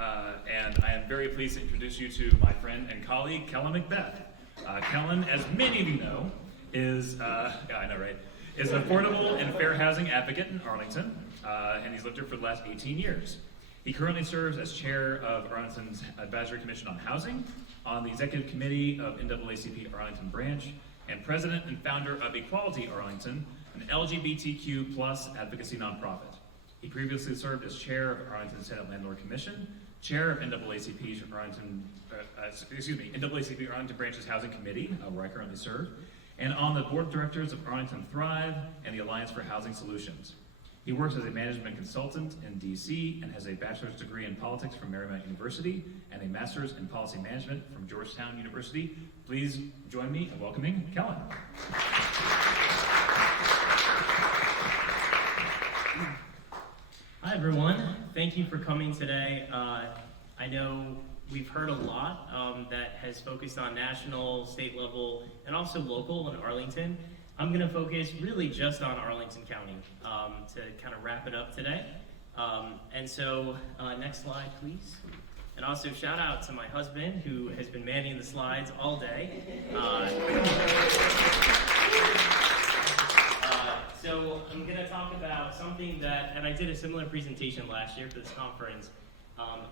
and I am very pleased to introduce you to my friend and colleague, Kellen MacBeth. Kellen, as many of you know, is is an affordable and fair housing advocate in Arlington, and he's lived here for the last 18 years. He currently serves as chair of Arlington's Advisory Commission on Housing, on the executive committee of NAACP Arlington branch, and president and founder of Equality Arlington, an LGBTQ plus advocacy nonprofit. He previously served as chair of Arlington Senate Landlord Commission, chair of NAACP Arlington branch's Housing Committee, where I currently serve, and on the board of directors of Arlington Thrive and the Alliance for Housing Solutions. He works as a management consultant in DC and has a bachelor's degree in politics from Marymount University and a master's in policy management from Georgetown University. Please join me in welcoming Kellen. Hi everyone, thank you for coming today. I know we've heard a lot that has focused on national, state level, and also local in Arlington. I'm going to focus really just on Arlington County to kind of wrap it up today. Next slide, please. And also shout out to my husband who has been manning the slides all day. So I'm going to talk about something that, and I did a similar presentation last year for this conference.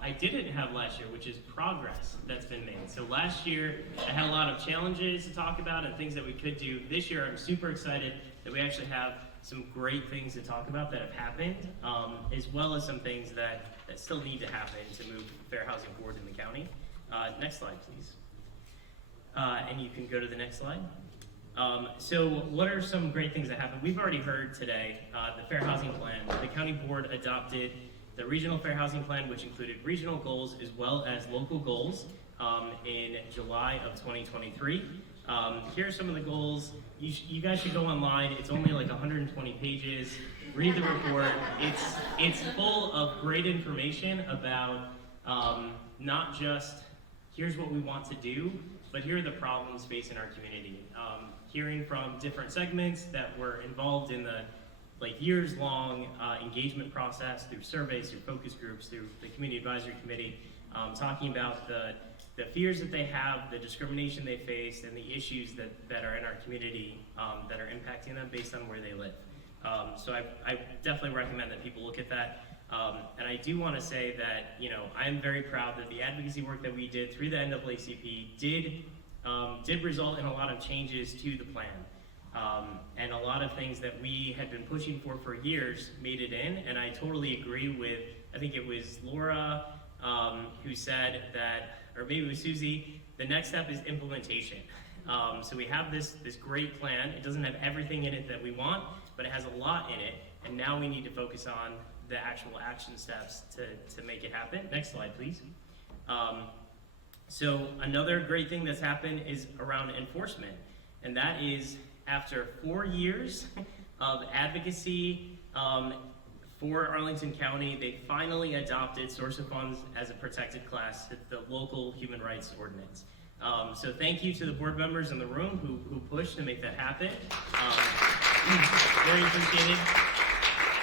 I didn't have last year, which is progress that's been made. So last year, I had a lot of challenges to talk about and things that we could do. This year, I'm super excited that we actually have some great things to talk about that have happened, as well as some things that still need to happen to move fair housing forward in the county. Next slide, please. And you can go to the next slide. So what are some great things that happened? We've already heard today the Fair Housing Plan. The county board adopted the Regional Fair Housing Plan, which included regional goals as well as local goals in July of 2023. Here are some of the goals. You guys should go online. It's only like 120 pages. Read the report. It's full of great information about not just here's what we want to do, but here are the problems facing our community. Hearing from different segments that were involved in the years-long engagement process through surveys, through focus groups, through the Community Advisory Committee, talking about the fears that they have, the discrimination they face, and the issues that are in our community that are impacting them based on where they live. So I definitely recommend that people look at that. And I do want to say that, I'm very proud that the advocacy work that we did through the NAACP did result in a lot of changes to the plan. And a lot of things that we had been pushing for years made it in, and I totally agree with, I think it was Laura who said that, or maybe it was Susie, the next step is implementation. So we have this great plan. It doesn't have everything in it that we want, but it has a lot in it, and now we need to focus on the actual action steps to make it happen. Next slide, please. So another great thing that's happened is around enforcement, and that is after 4 years of advocacy for Arlington County, they finally adopted source of funds as a protected class, the local human rights ordinance. So thank you to the board members in the room who pushed to make that happen. Very appreciated.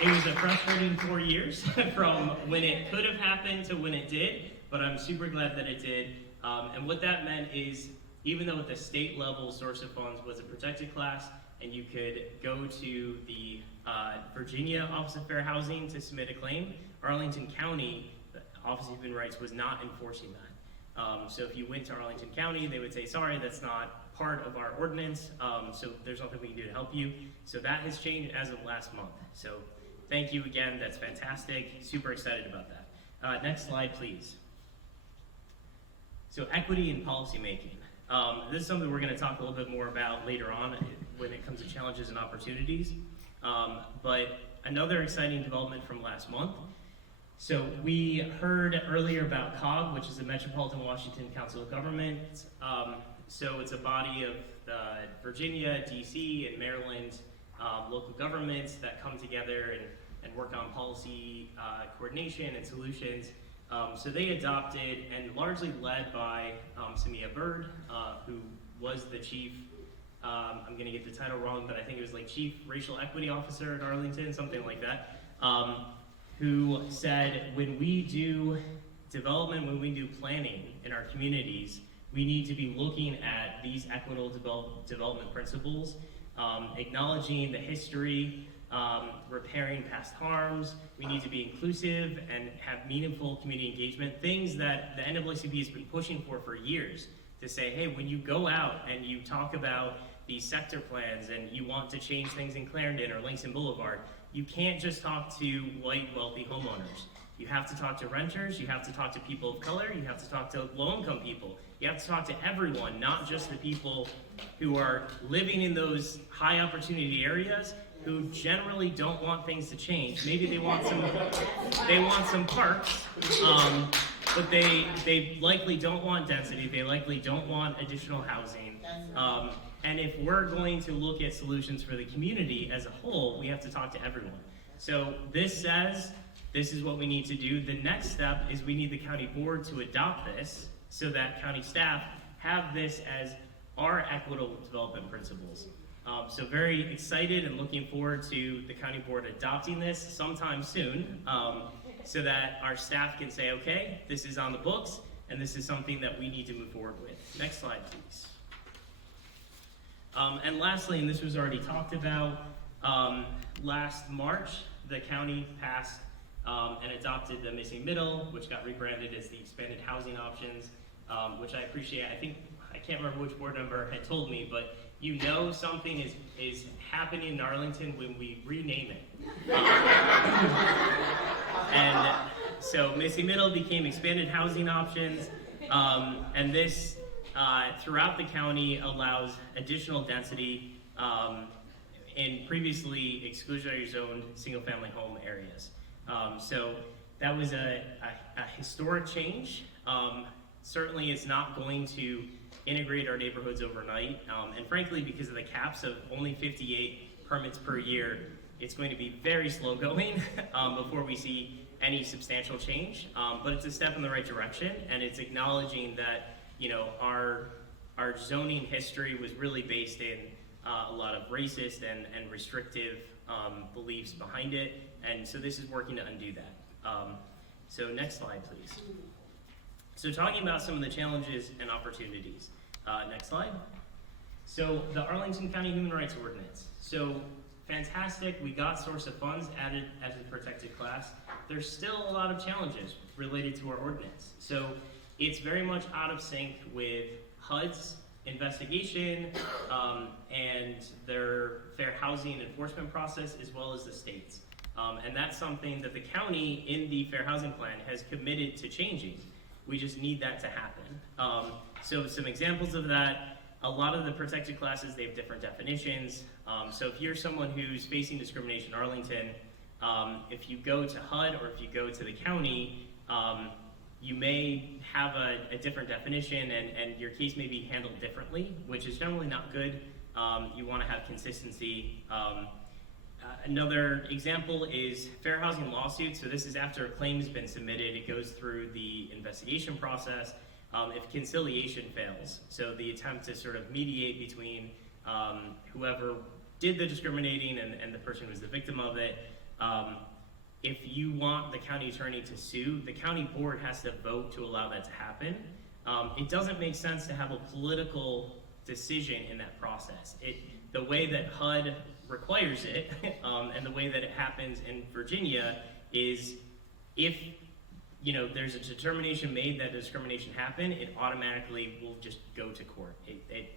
It was a frustrating 4 years from when it could have happened to when it did, but I'm super glad that it did. And what that meant is, even though at the state level source of funds was a protected class, and you could go to the Virginia Office of Fair Housing to submit a claim, Arlington County, the Office of Human Rights, was not enforcing that. So if you went to Arlington County, they would say, sorry, that's not part of our ordinance, so there's nothing we can do to help you. So that has changed as of last month. So thank you again, that's fantastic, super excited about that. Next slide, please. So equity in policymaking. This is something we're going to talk a little bit more about later on when it comes to challenges and opportunities. But another exciting development from last month. So we heard earlier about COG, which is the Metropolitan Washington Council of Governments. So it's a body of Virginia, DC, and Maryland local governments that come together and work on policy coordination and solutions. So they adopted, and largely led by Samia Bird, who was the chief, I'm going to get the title wrong, but I think it was like Chief Racial Equity Officer at Arlington, something like that, who said, when we do development, when we do planning in our communities, we need to be looking at these equitable development principles, acknowledging the history, repairing past harms. We need to be inclusive and have meaningful community engagement, things that the NAACP has been pushing for years, to say, hey, when you go out and you talk about these sector plans and you want to change things in Clarendon or Langston Boulevard, you can't just talk to white, wealthy homeowners. You have to talk to renters, you have to talk to people of color, you have to talk to low-income people. You have to talk to everyone, not just the people who are living in those high-opportunity areas who generally don't want things to change. Maybe they want some parks, but they likely don't want density, they likely don't want additional housing. And if we're going to look at solutions for the community as a whole, we have to talk to everyone. So this says, this is what we need to do. The next step is we need the county board to adopt this so that county staff have this as our equitable development principles. So very excited and looking forward to the county board adopting this sometime soon, so that our staff can say, okay, this is on the books and this is something that we need to move forward with. Next slide, please. And lastly, and this was already talked about, last March, the county passed and adopted the missing middle, which got rebranded as the expanded housing options, which I appreciate. I can't remember which board member had told me, but you know something is happening in Arlington when we rename it. And so missing middle became expanded housing options, and this throughout the county allows additional density in previously exclusionary zoned single-family home areas. So that was a historic change. Certainly it's not going to integrate our neighborhoods overnight, and frankly, because of the caps of only 58 permits per year, it's going to be very slow going before we see any substantial change. But it's a step in the right direction, and it's acknowledging that our zoning history was really based in a lot of racist and restrictive beliefs behind it, and so this is working to undo that. So next slide, please. So talking about some of the challenges and opportunities. Next slide. So the Arlington County Human Rights Ordinance. So fantastic, we got source of funds added as a protected class. There's still a lot of challenges related to our ordinance. So it's very much out of sync with HUD's investigation and their fair housing enforcement process, as well as the state's. And that's something that the county in the fair housing plan has committed to changing. We just need that to happen. So some examples of that, a lot of the protected classes, they have different definitions. So if you're someone who's facing discrimination in Arlington, if you go to HUD or if you go to the county, you may have a different definition and your case may be handled differently, which is generally not good. You want to have consistency. Another example is fair housing lawsuits. So this is after a claim has been submitted, it goes through the investigation process. If conciliation fails, so the attempt to sort of mediate between whoever did the discriminating and the person who was the victim of it, if you want the county attorney to sue, the county board has to vote to allow that to happen. It doesn't make sense to have a political decision in that process. The way that HUD requires it, and the way that it happens in Virginia is if there's a determination made that discrimination happened, it automatically will just go to court.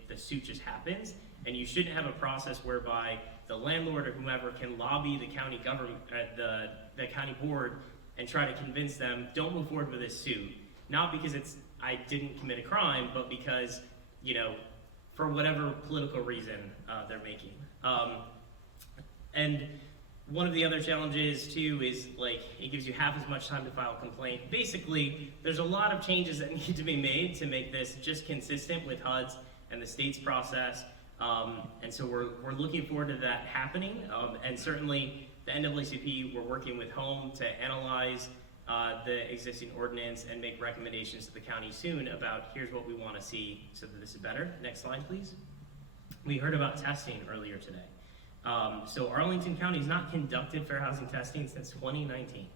The suit just happens, and you shouldn't have a process whereby the landlord or whomever can lobby the county government, the county board, and try to convince them, don't move forward with this suit. Not because I didn't commit a crime, but because, for whatever political reason they're making. And one of the other challenges too is it gives you half as much time to file a complaint. Basically, there's a lot of changes that need to be made to make this just consistent with HUD's and the state's process. And so we're looking forward to that happening. And certainly the NAACP, we're working with HOME to analyze the existing ordinance and make recommendations to the county soon about here's what we want to see so that this is better. Next slide, please. We heard about testing earlier today. So Arlington County has not conducted fair housing testing since 2019.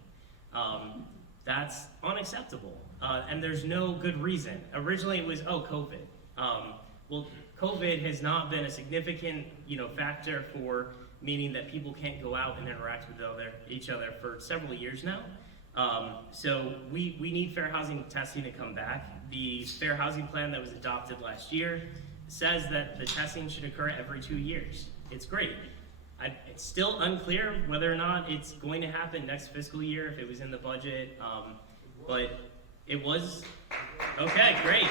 That's unacceptable. and there's no good reason. Originally it was, COVID. Well, COVID has not been a significant, factor for meaning that people can't go out and interact with each other for several years now. So we need fair housing testing to come back. The fair housing plan that was adopted last year says that the testing should occur every 2 years. It's great. It's still unclear whether or not it's going to happen next fiscal year, if it was in the budget, but it was. Okay, great.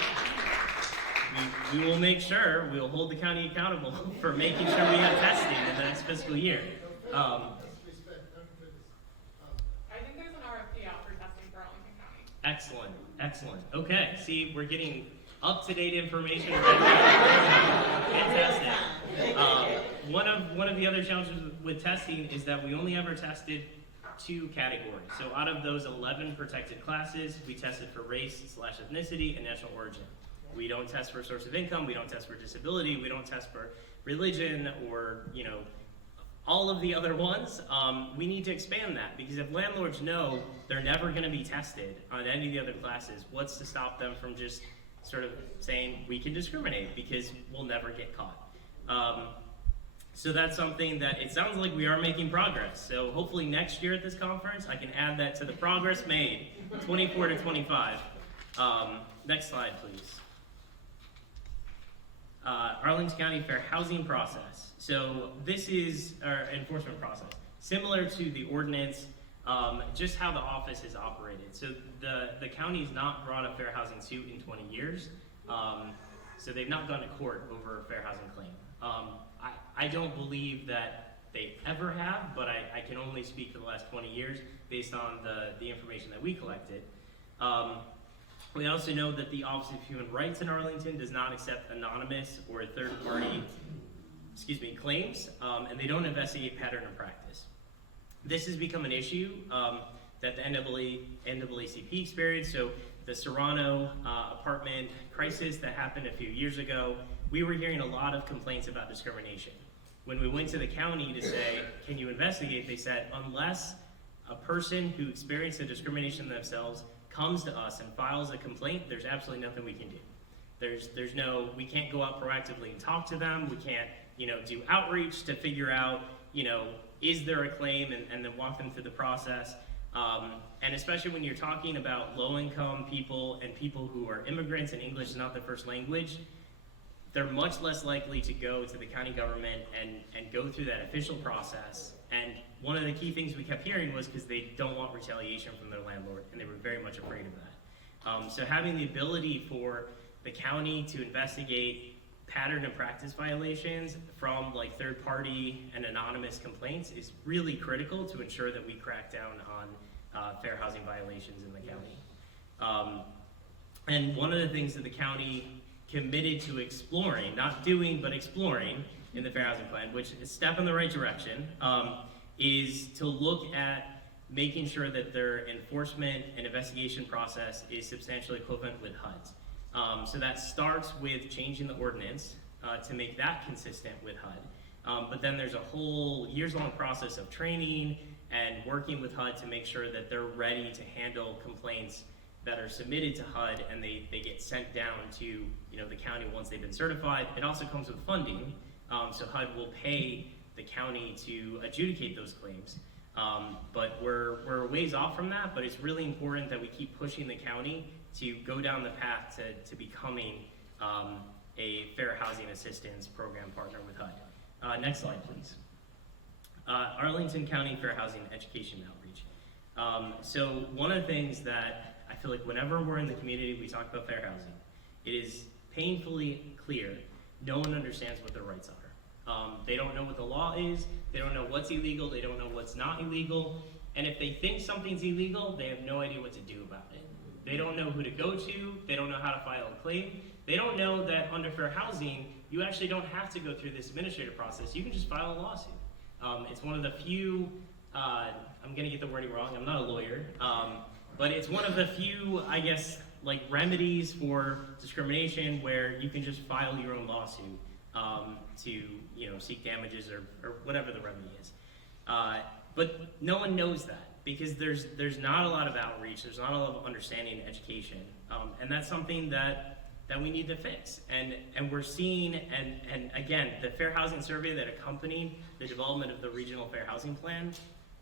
We will make sure, we will hold the county accountable for making sure we have testing in the next fiscal year. I think there's an RFP out for testing for Arlington County. Excellent, excellent. Okay, see, we're getting up-to-date information. Fantastic. One of the other challenges with testing is that we only ever tested 2 categories. So out of those 11 protected classes, we tested for race/ethnicity and national origin. We don't test for source of income, we don't test for disability, we don't test for religion or, all of the other ones. We need to expand that, because if landlords know they're never going to be tested on any of the other classes, what's to stop them from just sort of saying we can discriminate because we'll never get caught? So that's something that it sounds like we are making progress. So hopefully next year at this conference, I can add that to the progress made, 24 to 25. Next slide, please. Arlington County Fair Housing Process. So this is our enforcement process, similar to the ordinance, just how the office is operated. So the county's not brought a fair housing suit in 20 years, so they've not gone to court over a fair housing claim. I don't believe that they ever have, but I can only speak for the last 20 years based on the information that we collected. We also know that the Office of Human Rights in Arlington does not accept anonymous or third-party, claims, and they don't investigate pattern and practice. This has become an issue that the NAACP experienced. So the Serrano apartment crisis that happened a few years ago, we were hearing a lot of complaints about discrimination. When we went to the county to say, can you investigate, they said, unless a person who experienced the discrimination themselves comes to us and files a complaint, there's absolutely nothing we can do. We can't go out proactively and talk to them. We can't, do outreach to figure out, is there a claim, and then walk them through the process. And especially when you're talking about low-income people and people who are immigrants and English is not their first language, they're much less likely to go to the county government and go through that official process. And one of the key things we kept hearing was because they don't want retaliation from their landlord, and they were very much afraid of that. So having the ability for the county to investigate pattern and practice violations from third-party and anonymous complaints is really critical to ensure that we crack down on fair housing violations in the county. And one of the things that the county committed to exploring, not doing, but exploring in the Fair Housing Plan, which is a step in the right direction, is to look at making sure that their enforcement and investigation process is substantially equivalent with HUD's. So that starts with changing the ordinance to make that consistent with HUD. But then there's a whole years-long process of training and working with HUD to make sure that they're ready to handle complaints that are submitted to HUD, and they get sent down to the county once they've been certified. It also comes with funding, so HUD will pay the county to adjudicate those claims. But we're a ways off from that, but it's really important that we keep pushing the county to go down the path to becoming a fair housing assistance program partner with HUD. Next slide, please. Arlington County Fair Housing Education Outreach. So one of the things that I feel like whenever we're in the community, we talk about fair housing, it is painfully clear no one understands what their rights are. They don't know what the law is, they don't know what's illegal, they don't know what's not illegal, and if they think something's illegal, they have no idea what to do about it. They don't know who to go to, they don't know how to file a claim, they don't know that under fair housing, you actually don't have to go through this administrative process, you can just file a lawsuit. It's one of the few, I'm gonna get the wording wrong, I'm not a lawyer, but it's one of the few, remedies for discrimination where you can just file your own lawsuit to, seek damages or whatever the remedy is. But no one knows that. because there's not a lot of outreach, there's not a lot of understanding and education, and that's something that we need to fix. And we're seeing, and again, the Fair Housing Survey that accompanied the development of the Regional Fair Housing Plan,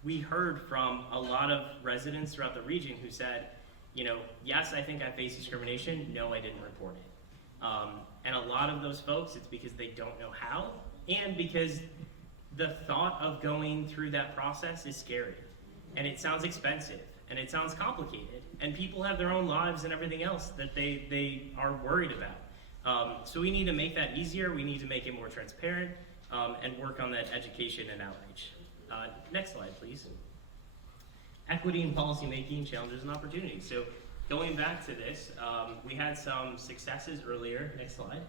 we heard from a lot of residents throughout the region who said, you know, yes, I think I face discrimination, no, I didn't report it. And a lot of those folks, it's because they don't know how, and because the thought of going through that process is scary, and it sounds expensive, and it sounds complicated, and people have their own lives and everything else that they are worried about. So we need to make that easier, we need to make it more transparent, and work on that education and outreach. Next slide, please. Equity in policymaking, challenges and opportunities. So going back to this, we had some successes earlier, next slide,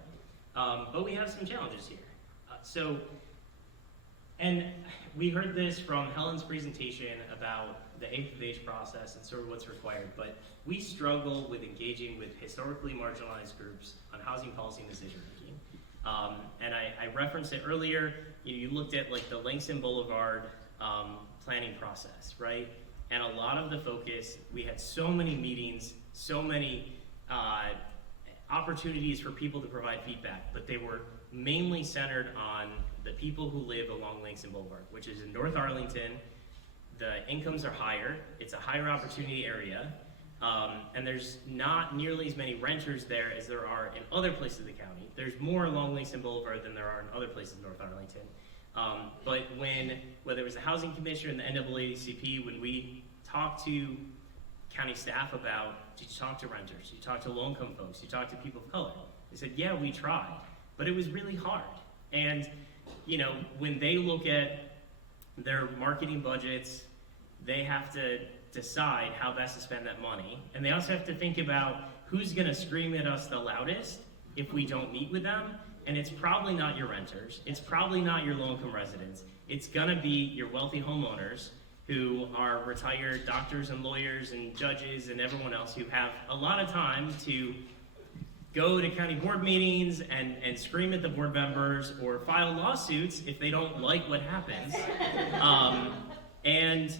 but we have some challenges here. And we heard this from Helen's presentation about the 8th of age process and sort of what's required, but we struggle with engaging with historically marginalized groups on housing policy and decision making. And I referenced it earlier, you looked at like the Langston Boulevard planning process, right? And a lot of the focus, we had so many meetings, so many opportunities for people to provide feedback, but they were mainly centered on the people who live along Langston Boulevard, which is in North Arlington. The incomes are higher, it's a higher opportunity area, and there's not nearly as many renters there as there are in other places of the county. There's more along Langston Boulevard than there are in other places in North Arlington. But whether it was the Housing Commission and the NAACP, when we talked to county staff about, did you talk to renters, did you talk to low-income folks, did you talk to people of color? They said, yeah, we tried, but it was really hard. And you know, when they look at their marketing budgets, they have to decide how best to spend that money. And they also have to think about who's gonna scream at us the loudest if we don't meet with them. And it's probably not your renters. It's probably not your low-income residents. It's gonna be your wealthy homeowners who are retired doctors and lawyers and judges and everyone else who have a lot of time to go to county board meetings and scream at the board members or file lawsuits if they don't like what happens. And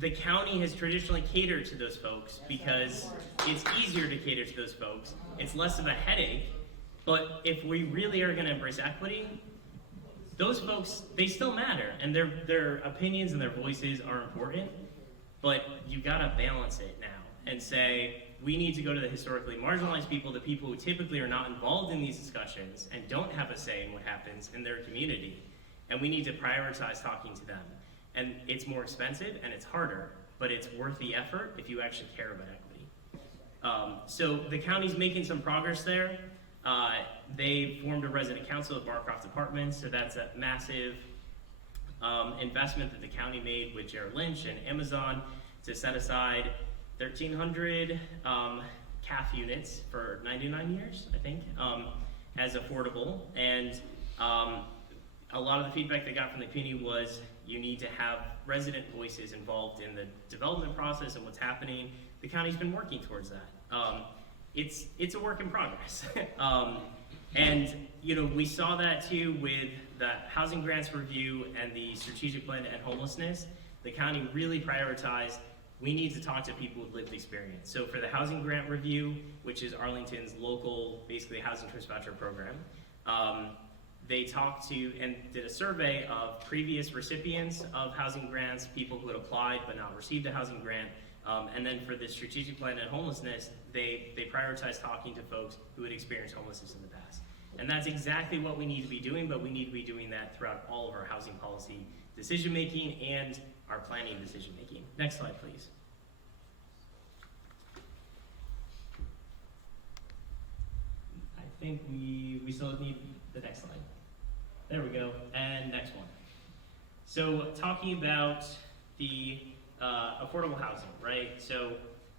the county has traditionally catered to those folks because it's easier to cater to those folks. It's less of a headache. But if we really are gonna embrace equity, those folks, they still matter, and their opinions and their voices are important, but you gotta balance it now and say, we need to go to the historically marginalized people, the people who typically are not involved in these discussions and don't have a say in what happens in their community. And we need to prioritize talking to them. And it's more expensive and it's harder, but it's worth the effort if you actually care about equity. So the county's making some progress there. They formed a resident council of Barcroft Apartments, so that's a massive investment that the county made with Jared Lynch and Amazon to set aside 1,300 CAF units for 99 years, I think, as affordable. And a lot of the feedback they got from the community was you need to have resident voices involved in the development process and what's happening. The county's been working towards that. It's a work in progress. And you know, we saw that too with the housing grants review and the strategic plan to end homelessness. The county really prioritized, we need to talk to people with lived experience. So for the housing grant review, which is Arlington's local, basically housing trust voucher program, they talked to and did a survey of previous recipients of housing grants, people who had applied but not received a housing grant. And then for the strategic plan and homelessness, they prioritized talking to folks who had experienced homelessness in the past. And that's exactly what we need to be doing, but we need to be doing that throughout all of our housing policy decision-making and our planning decision-making. Next slide, please. I think we still need the next slide. There we go, and next one. So talking about the affordable housing, right? So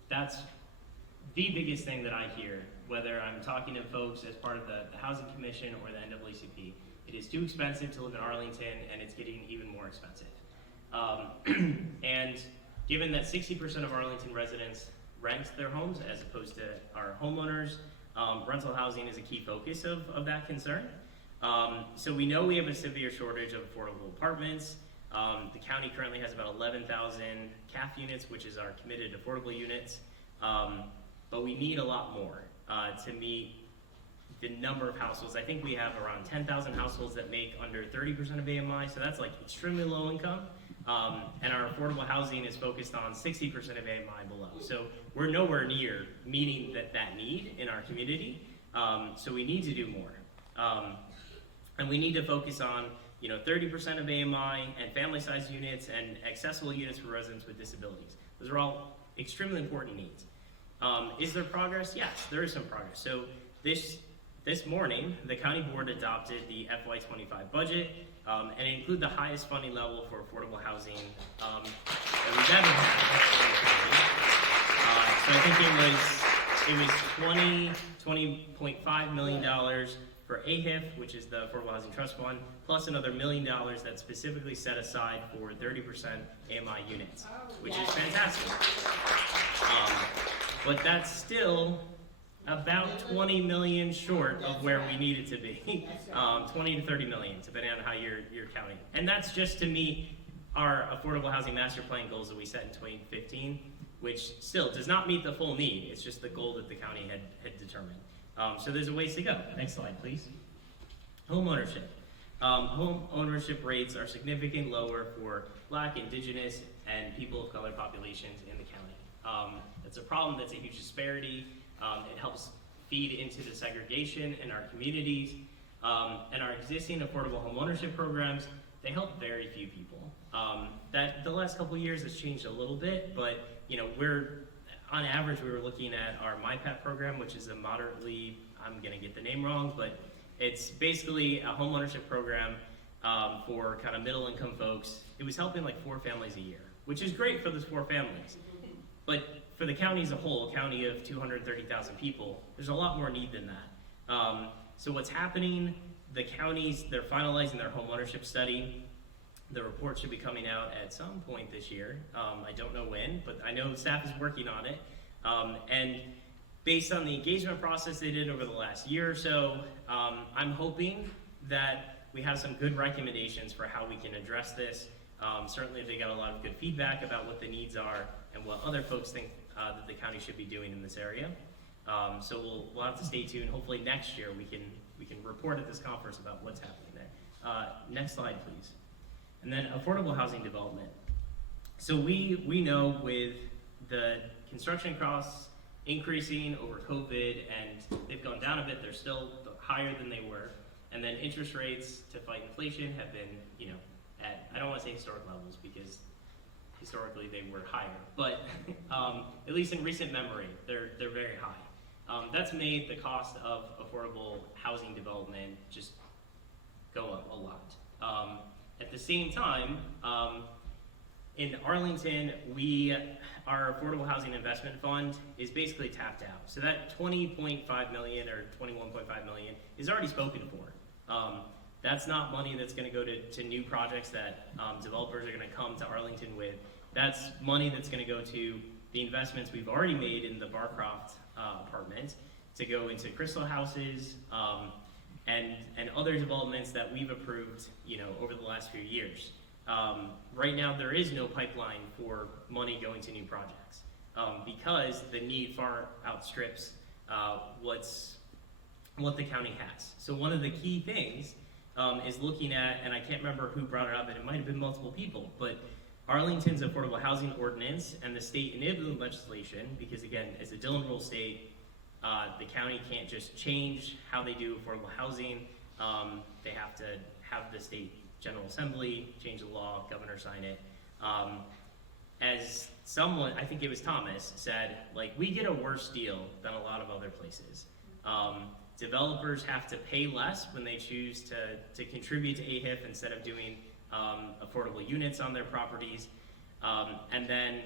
that's the biggest thing that I hear, whether I'm talking to folks as part of the Housing Commission or the NAACP. It is too expensive to live in Arlington, and it's getting even more expensive. And given that 60% of Arlington residents rent their homes as opposed to our homeowners, rental housing is a key focus of that concern. So we know we have a severe shortage of affordable apartments. The county currently has about 11,000 CAF units, which is our committed affordable units, but we need a lot more to meet the number of households. I think we have around 10,000 households that make under 30% of AMI, so that's like extremely low income. And our affordable housing is focused on 60% of AMI below. So we're nowhere near meeting that need in our community. So we need to do more. And we need to focus on 30% of AMI and family-sized units and accessible units for residents with disabilities. Those are all extremely important needs. Is there progress? Yes, there is some progress. So this morning, the county board adopted the FY25 budget, and it included the highest funding level for affordable housing that we've ever had. So I think it was $20.5 million for AHIF, which is the Affordable Housing Trust Fund, plus another $1 million that's specifically set aside for 30% AMI units, which is fantastic. But that's still about 20 million short of where we need it to be. 20 to 30 million, depending on how you're counting. And that's just to meet our Affordable Housing Master Plan goals that we set in 2015, which still does not meet the full need. It's just the goal that the county had determined. So there's a ways to go. Next slide, please. Home ownership. Home ownership rates are significantly lower for Black, Indigenous, and people of color populations in the county. It's a problem that's a huge disparity. It helps feed into the segregation in our communities. And our existing affordable home ownership programs, they help very few people. That the last couple of years has changed a little bit, but on average, we were looking at our MacBeth program, which is a moderately, I'm gonna get the name wrong, but it's basically a home ownership program for kind of middle income folks. It was helping like 4 families a year, which is great for those 4 families. But for the county as a whole, a county of 230,000 people, there's a lot more need than that. So what's happening, the counties, they're finalizing their home ownership study. The report should be coming out at some point this year. I don't know when, but I know staff is working on it. And based on the engagement process they did over the last year or so, I'm hoping that we have some good recommendations for how we can address this. Certainly they got a lot of good feedback about what the needs are and what other folks think that the county should be doing in this area. So we'll have to stay tuned. Hopefully next year we can report at this conference about what's happening there. Next slide, please. And then affordable housing development. So we know with the construction costs increasing over COVID, and they've gone down a bit, they're still higher than they were. And then interest rates to fight inflation have been, at, I don't want to say historic levels because historically they were higher, but at least in recent memory, they're very high. That's made the cost of affordable housing development just go up a lot. At the same time, in Arlington, our Affordable Housing Investment Fund is basically tapped out. So that $20.5 million or $21.5 million is already spoken for. That's not money that's going to go to new projects that developers are going to come to Arlington with. That's money that's going to go to the investments we've already made in the Barcroft apartment, to go into Crystal houses, and other developments that we've approved, over the last few years. Right now, there is no pipeline for money going to new projects because the need far outstrips what the county has. So one of the key things is looking at, and I can't remember who brought it up, and it might have been multiple people, but Arlington's affordable housing ordinance and the state enabling legislation, because again, as a Dillon Rule state, the county can't just change how they do affordable housing. They have to have the state General Assembly change the law, governor sign it. As someone, I think it was Thomas, said, we get a worse deal than a lot of other places. Developers have to pay less when they choose to contribute to AHIF instead of doing affordable units on their properties. And then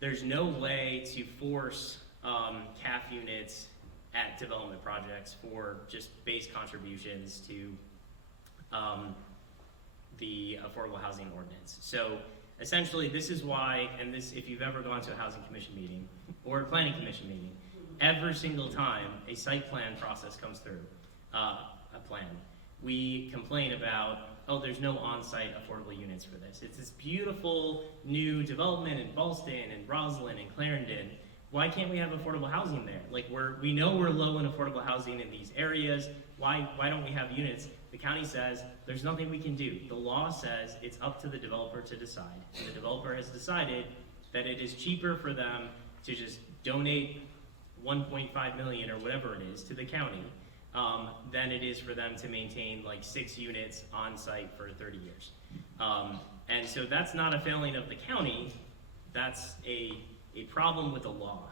there's no way to force CAF units at development projects for just base contributions to the Affordable Housing Ordinance. So essentially this is why, and this, if you've ever gone to a Housing Commission meeting or a Planning Commission meeting, every single time a site plan process comes through, a plan, we complain about, oh, there's no on-site affordable units for this. It's this beautiful new development in Ballston and Roslyn and Clarendon. Why can't we have affordable housing there? Like we know we're low in affordable housing in these areas. Why don't we have units? The county says there's nothing we can do. The law says it's up to the developer to decide. And the developer has decided that it is cheaper for them to just donate 1.5 million or whatever it is to the county than it is for them to maintain like 6 units on site for 30 years. And so that's not a failing of the county, that's a problem with the law.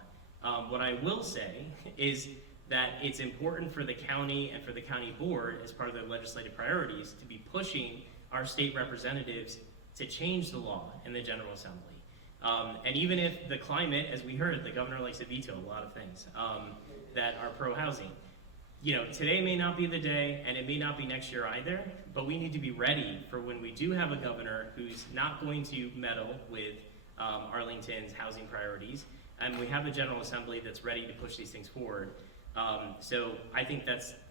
What I will say is that it's important for the county and for the county board, as part of their legislative priorities, to be pushing our state representatives to change the law in the General Assembly. And even if the climate, as we heard, the governor likes to veto a lot of things that are pro-housing. You know, today may not be the day, and it may not be next year either, but we need to be ready for when we do have a governor who's not going to meddle with Arlington's housing priorities, and we have a General Assembly that's ready to push these things forward. So I think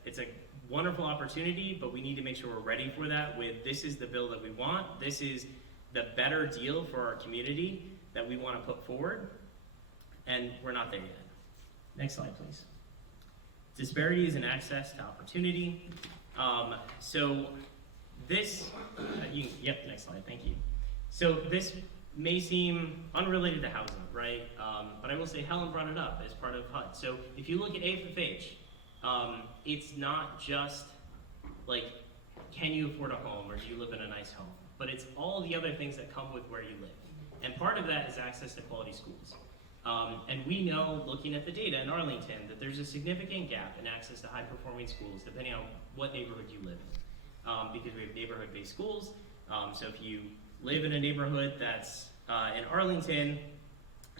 it's a wonderful opportunity, but we need to make sure we're ready for that with, this is the bill that we want, this is the better deal for our community that we want to put forward, and we're not there yet. Next slide, please. Disparities in access to opportunity. So this, next slide, thank you. So this may seem unrelated to housing, right? But I will say Helen brought it up as part of HUD. So if you look at AFFH, it's not just like, can you afford a home or do you live in a nice home? But it's all the other things that come with where you live. And part of that is access to quality schools. And we know, looking at the data in Arlington, that there's a significant gap in access to high-performing schools, depending on what neighborhood you live in. Because we have neighborhood-based schools. So if you live in a neighborhood that's in Arlington,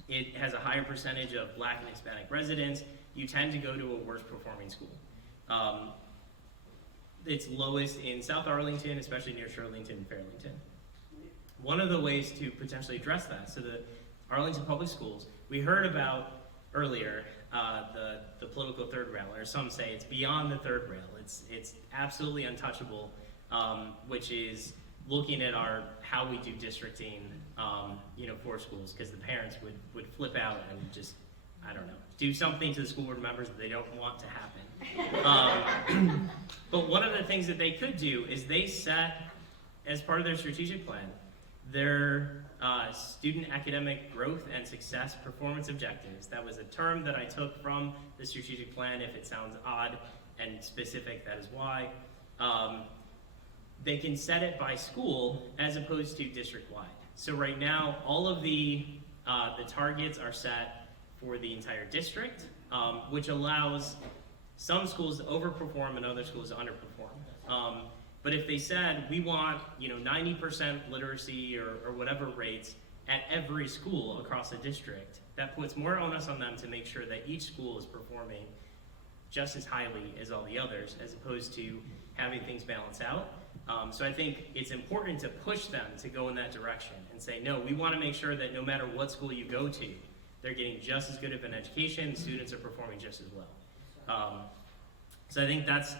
it has a higher percentage of Black and Hispanic residents, you tend to go to a worse-performing school. It's lowest in South Arlington, especially near Shirlington and Fairlington. One of the ways to potentially address that, so the Arlington Public Schools, we heard about earlier the political third rail, or some say it's beyond the third rail. It's absolutely untouchable, which is looking at how we do districting, for schools, because the parents would flip out and just, I don't know, do something to the school board members that they don't want to happen. But one of the things that they could do is they set, as part of their strategic plan, their student academic growth and success performance objectives. That was a term that I took from the strategic plan. If it sounds odd and specific, that is why. They can set it by school as opposed to district-wide. So right now, all of the targets are set for the entire district, which allows some schools to overperform and other schools to underperform. But if they said, we want 90% literacy or whatever rates at every school across the district, that puts more onus on them to make sure that each school is performing just as highly as all the others, as opposed to having things balance out. So I think it's important to push them to go in that direction and say, no, we want to make sure that no matter what school you go to, they're getting just as good of an education, students are performing just as well. So I think that's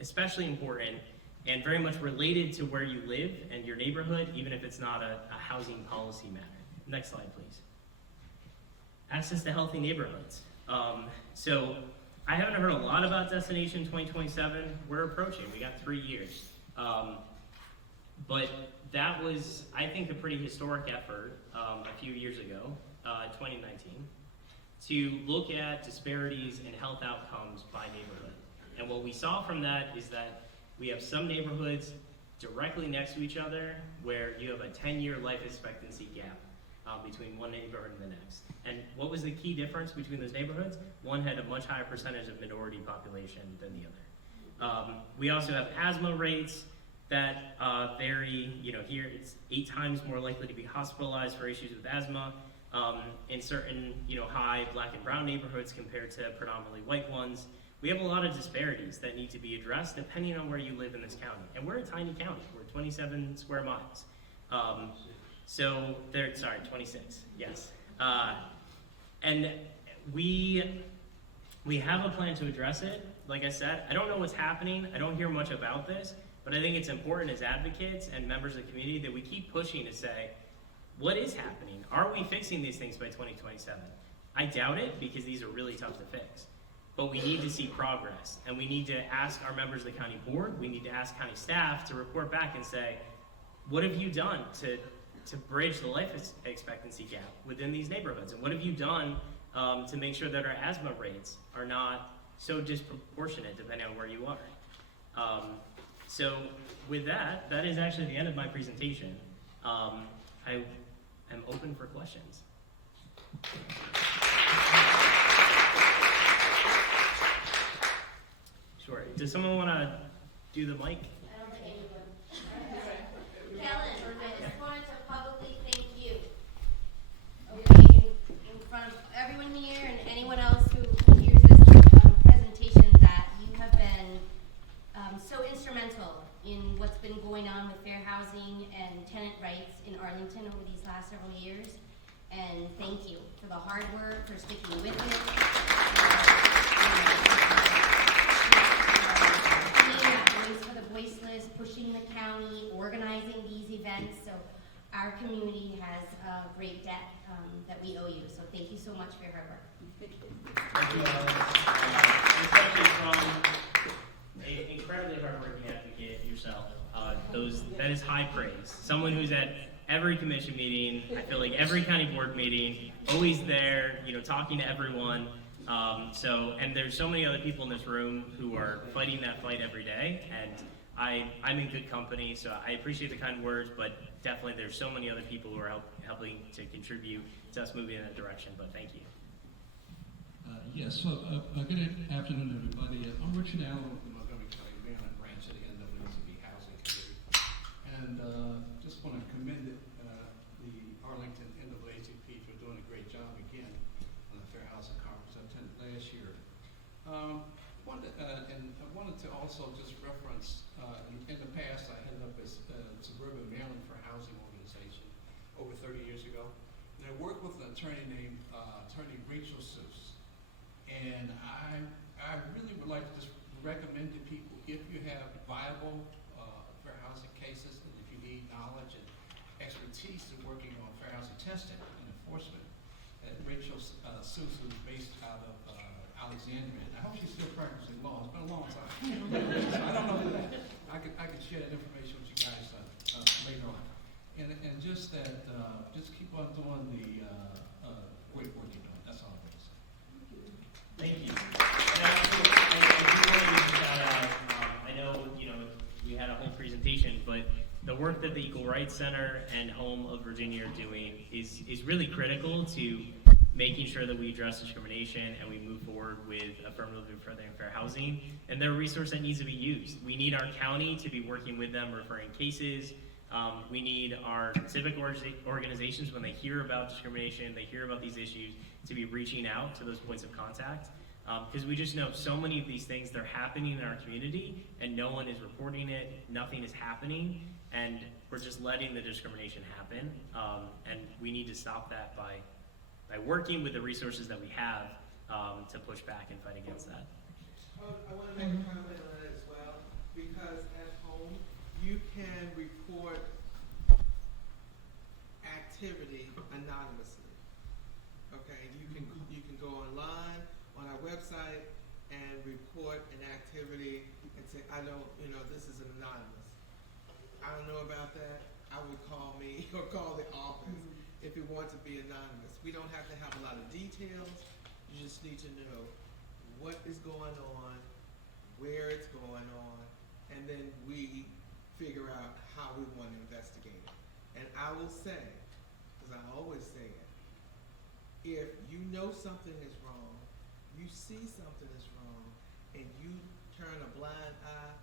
especially important and very much related to where you live and your neighborhood, even if it's not a housing policy matter. Next slide, please. Access to healthy neighborhoods. So I haven't heard a lot about Destination 2027. We're approaching, we got 3 years. But that was, I think, a pretty historic effort a few years ago, 2019, to look at disparities in health outcomes by neighborhood. And what we saw from that is that we have some neighborhoods directly next to each other where you have a 10-year life expectancy gap between one neighborhood and the next. And what was the key difference between those neighborhoods? One had a much higher percentage of minority population than the other. We also have asthma rates that vary. Here it's 8 times more likely to be hospitalized for issues with asthma in certain high Black and brown neighborhoods compared to predominantly white ones. We have a lot of disparities that need to be addressed depending on where you live in this county. And we're a tiny county. We're 27 square miles. 26, yes. And we we have a plan to address it. Like I said, I don't know what's happening. I don't hear much about this, but I think it's important as advocates and members of the community that we keep pushing to say, what is happening? Are we fixing these things by 2027? I doubt it, because these are really tough to fix. But we need to see progress, and we need to ask our members of the county board, we need to ask county staff to report back and say, what have you done to bridge the life expectancy gap within these neighborhoods? And what have you done to make sure that our asthma rates are not so disproportionate depending on where you are? So with that, that is actually the end of my presentation. I am open for questions. Sure. Does someone want to do the mic? I don't think anyone. Kellen, I just wanted to publicly thank you. Okay, in front of everyone here and anyone else who hears this presentation, that you have been so instrumental in what's been going on with fair housing and tenant rights in Arlington over these last several years. And thank you for the hard work, for sticking with it. For the voiceless, pushing the county, organizing these events. So our community has a great debt that we owe you. So thank you so much for your hard work. Thank you, especially from an incredibly hardworking advocate yourself. That is high praise. Someone who's at every commission meeting, I feel like every county board meeting, always there, talking to everyone. And there's so many other people in this room who are fighting that fight every day, and I'm in good company, so I appreciate the kind words, but definitely there's so many other people who are helping to contribute to us moving in that direction, but thank you. Yes, so good afternoon, everybody. I'm Richard Allen with the Montgomery County Maryland branch of the NAACP Housing Committee, and just want to commend the Arlington NAACP for doing a great job again on the Fair Housing Conference I attended last year. And I wanted to also just reference, in the past I headed up as Suburban Maryland Fair Housing Organization over 30 years ago, and I worked with an attorney named Attorney Rachel Seuss. And I really would like to just recommend to people, if you have viable fair housing cases, and if you need knowledge and expertise in working on fair housing testing and enforcement, Rachel Seuss, who's based out of Alexandria. I hope she's still practicing law. It's been a long time. So I don't know that. I could share that information with you guys later on. And just that, just keep on doing the great work you're doing. That's all I'm going to say. Thank you. I know, we had a whole presentation, but the work that the Equal Rights Center and Home of Virginia are doing is really critical to making sure that we address discrimination and we move forward with affirmative and fair housing. And they're a resource that needs to be used. We need our county to be working with them, referring cases. We need our civic organizations, when they hear about discrimination, they hear about these issues, to be reaching out to those points of contact. Because we just know so many of these things, they're happening in our community and no one is reporting it, nothing is happening, and we're just letting the discrimination happen. And we need to stop that by working with the resources that we have to push back and fight against that. I want to make a comment on that as well, because at home, you can report activity anonymously. Okay, you can go online on our website and report an activity and say, this is anonymous. I don't know about that. I would call me or call the office if you want to be anonymous. We don't have to have a lot of details. You just need to know what is going on, where it's going on, and then we figure out how we want to investigate it. And I will say, because I always say it, if you know something is wrong, you see something is wrong, and you turn a blind eye,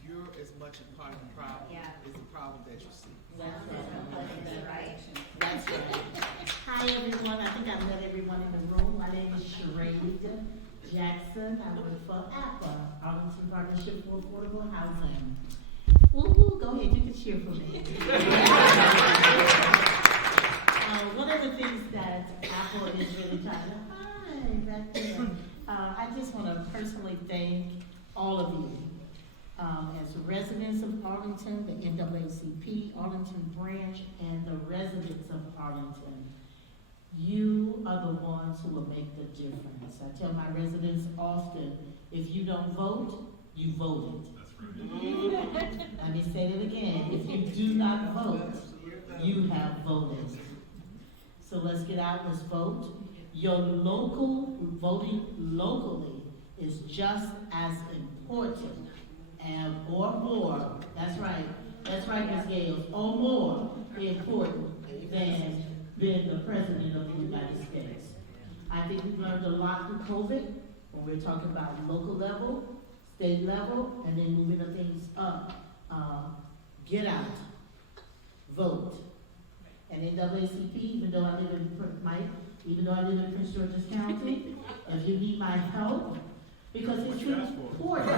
you're as much a part of the problem as the problem that you see. That's right. Hi everyone, I think I met everyone in the room. My name is Sherade Jackson. I work for APA, Arlington Partnership for Affordable Housing. Woo-hoo, go ahead, you can cheer for me. One of the things that APA is really trying to, hi, back there. I just want to personally thank all of you. As residents of Arlington, the NAACP, Arlington branch, and the residents of Arlington, you are the ones who will make the difference. I tell my residents often, if you don't vote, you voted. Let me say it again. If you do not vote, you have voted. So let's get out, let's vote. Your local, voting locally is just as important and or more, that's right, Ms. Gales, or more important than being the president of the United States. I think we've learned a lot through COVID when we're talking about local level, state level, and then moving the things up. Get out, vote. And NAACP, even though I live in Prince George's County, if you need my help, because it's important.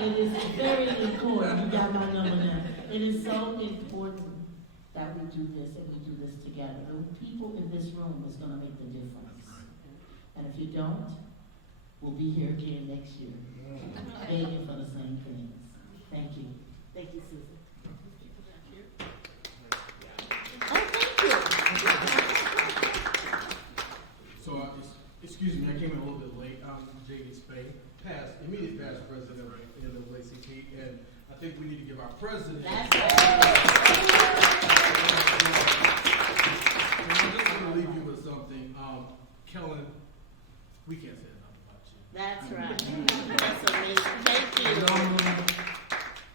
It is very important. You got my number now. It is so important that we do this and we do this together. The people in this room is going to make the difference. And if you don't, we'll be here again next year, begging for the same things. Thank you. Thank you, Susan. Oh, thank you. So, excuse me, I came in a little bit late. I'm J.D. Spain, immediate past president of the NAACP, and I think we need to give our president. That's And I'm just going to leave you with something. Kellen, we can't say enough about you. That's right. That's amazing. Thank you.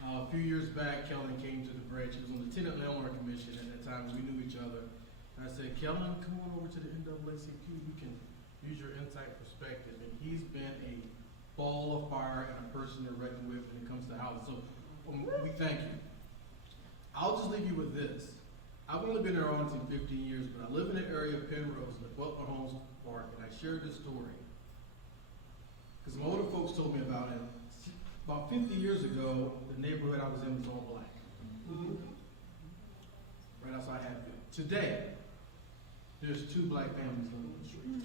A few years back, Kellen came to the branch. He was on the Tenant Landlord Commission at that time. We knew each other. And I said, Kellen, come on over to the NAACP. We can use your insight and perspective. And he's been a ball of fire and a person to reckon with when it comes to housing. So we thank you. I'll just leave you with this. I've only been in Arlington 15 years, but I live in the area of Penrose, in the Butler Homes Park, and I shared this story. Because my older folks told me about it. About 50 years ago, the neighborhood I was in was all black. Right outside Hatfield. Today, there's 2 black families living on the street.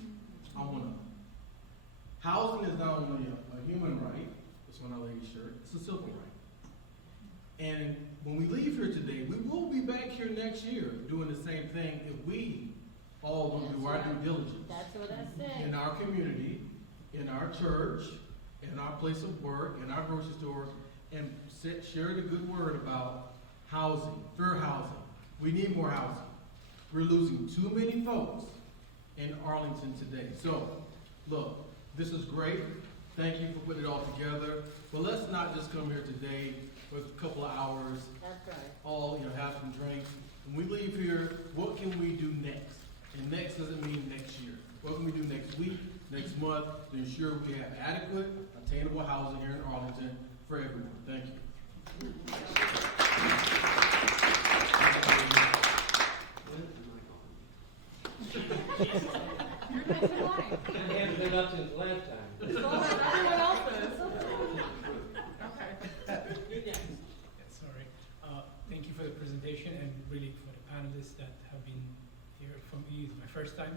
I'm one of them. Housing is not only a human right, that's on our lady's shirt, it's a civil right. And when we leave here today, we will be back here next year doing the same thing if we all don't do our due diligence. That's what I said. In our community, in our church, in our place of work, in our grocery store, and share the good word about housing, fair housing. We need more housing. We're losing too many folks in Arlington today. So, look, this is great. Thank you for putting it all together. But let's not just come here today with a couple of hours, That's right. all, have some drinks. When we leave here, what can we do next? And next doesn't mean next year. What can we do next week, next month, to ensure we have adequate, attainable housing here in Arlington for everyone? Thank you. I haven't been up since last time. Everyone else is. Okay. Sorry. Thank you for the presentation and really for the panelists that have been here from me. It's my first time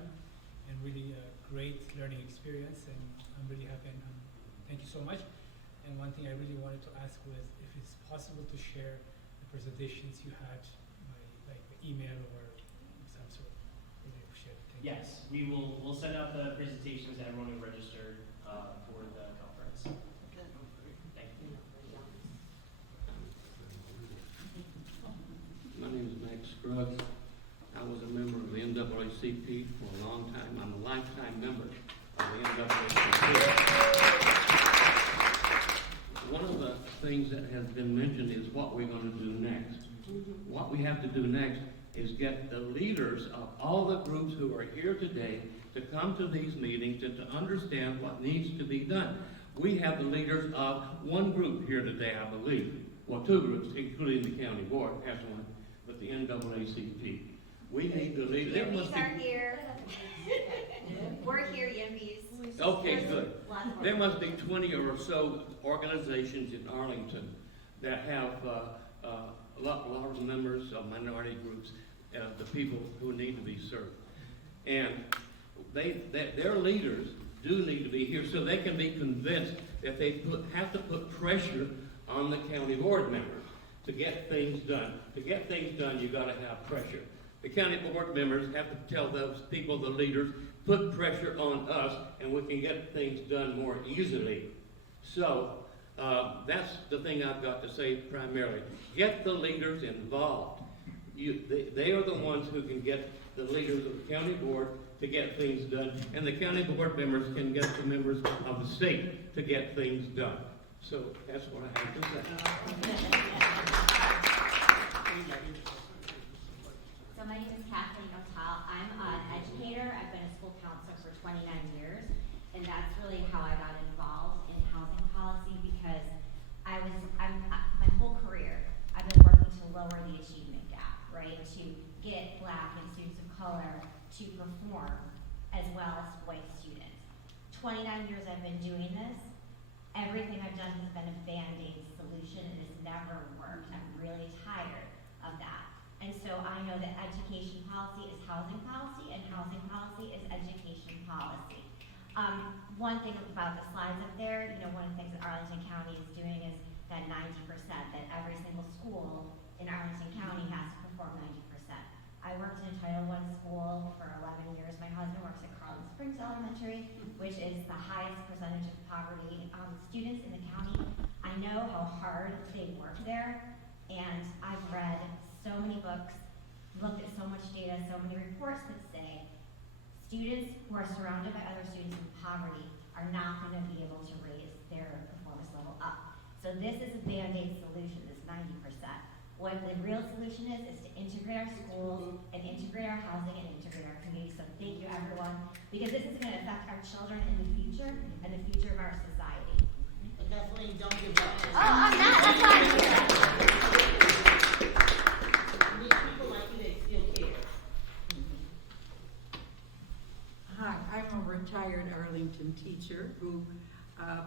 and really a great learning experience, and I'm really happy and thank you so much. And one thing I really wanted to ask was if it's possible to share the presentations you had by email or some sort. Really appreciate it. Thank you. Yes, we'll send out the presentations to everyone who registered for the conference. Thank you. My name is Max Scruggs. I was a member of the NAACP for a long time. I'm a lifetime member of the NAACP. One of the things that has been mentioned is what we're going to do next. What we have to do next is get the leaders of all the groups who are here today to come to these meetings and to understand what needs to be done. We have the leaders of one group here today, I believe. Well, 2 groups, including the county board has one, but the NAACP. We need the leaders. There must Yimbies be- are here. We're here, Yimbies. Okay, good. There must be 20 or so organizations in Arlington that have a lot of members of minority groups, the people who need to be served. And their leaders do need to be here so they can be convinced that they have to put pressure on the county board members to get things done. To get things done, you've got to have pressure. The county board members have to tell those people, the leaders, put pressure on us, and we can get things done more easily. So, that's the thing I've got to say primarily. Get the leaders involved. They are the ones who can get the leaders of the county board to get things done, and the county board members can get the members of the state to get things done. So that's what I have to say. So my name is Kathleen O'Tall. I'm an educator. I've been a school counselor for 29 years, and that's really how I got involved in housing policy because my whole career, I've been working to lower the achievement gap, right? To get Black and students of color to perform as well as white students. 29 years I've been doing this. Everything I've done has been a Band-Aid solution. It has never worked. I'm really tired of that. And so I know that education policy is housing policy, and housing policy is education policy. One thing about the slides up there, one of the things that Arlington County is doing is that 90%, that every single school in Arlington County has to perform 90%. I worked in a Title I school for 11 years. My husband works at Carlton Springs Elementary, which is the highest percentage of poverty students in the county. I know how hard they work there, and I've read so many books, looked at so much data, so many reports that say students who are surrounded by other students in poverty are not going to be able to raise their performance level up. So this is a Band-Aid solution, this 90%. What the real solution is to integrate our schools and integrate our housing and integrate our community. So thank you, everyone, because this is going to affect our children in the future and the future of our society. But Kathleen, don't give up. Oh, I'm not. That's why I'm here. We need people like you that still care. Hi, I'm a retired Arlington teacher who,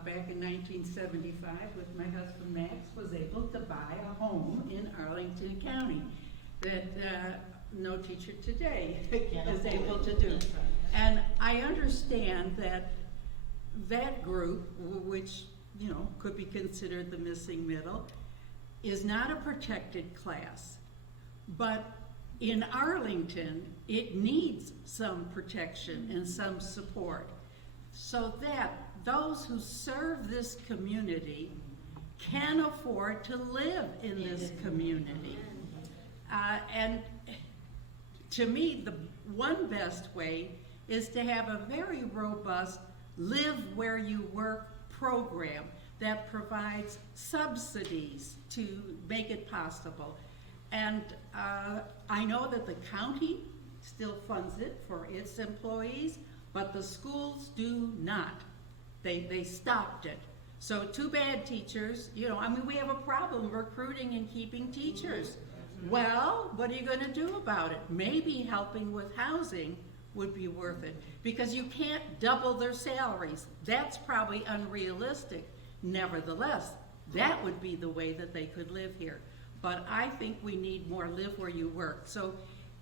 back in 1975, with my husband Max, was able to buy a home in Arlington County that no teacher today is able to do. And I understand that that group, which could be considered the missing middle, is not a protected class. But in Arlington, it needs some protection and some support so that those who serve this community can afford to live in this community. And to me, the one best way is to have a very robust live where you work program that provides subsidies to make it possible. And I know that the county still funds it for its employees, but the schools do not. They stopped it. So too bad, teachers. We have a problem recruiting and keeping teachers. Well, what are you going to do about it? Maybe helping with housing would be worth it, because you can't double their salaries. That's probably unrealistic. Nevertheless, that would be the way that they could live here. But I think we need more live where you work. So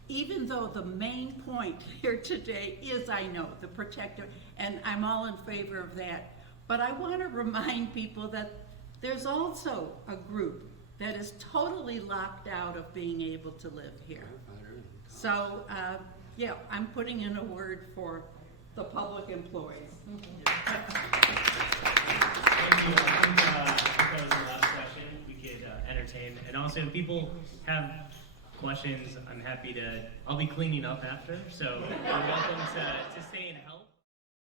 even though the main point here today is, I know, the protector, and I'm all in favor of that, but I want to remind people that there's also a group that is totally locked out of being able to live here. So, I'm putting in a word for the public employees. Thank you. I think that was the last question we could entertain. And also, if people have questions, I'll be cleaning up after. So you're welcome to stay and help.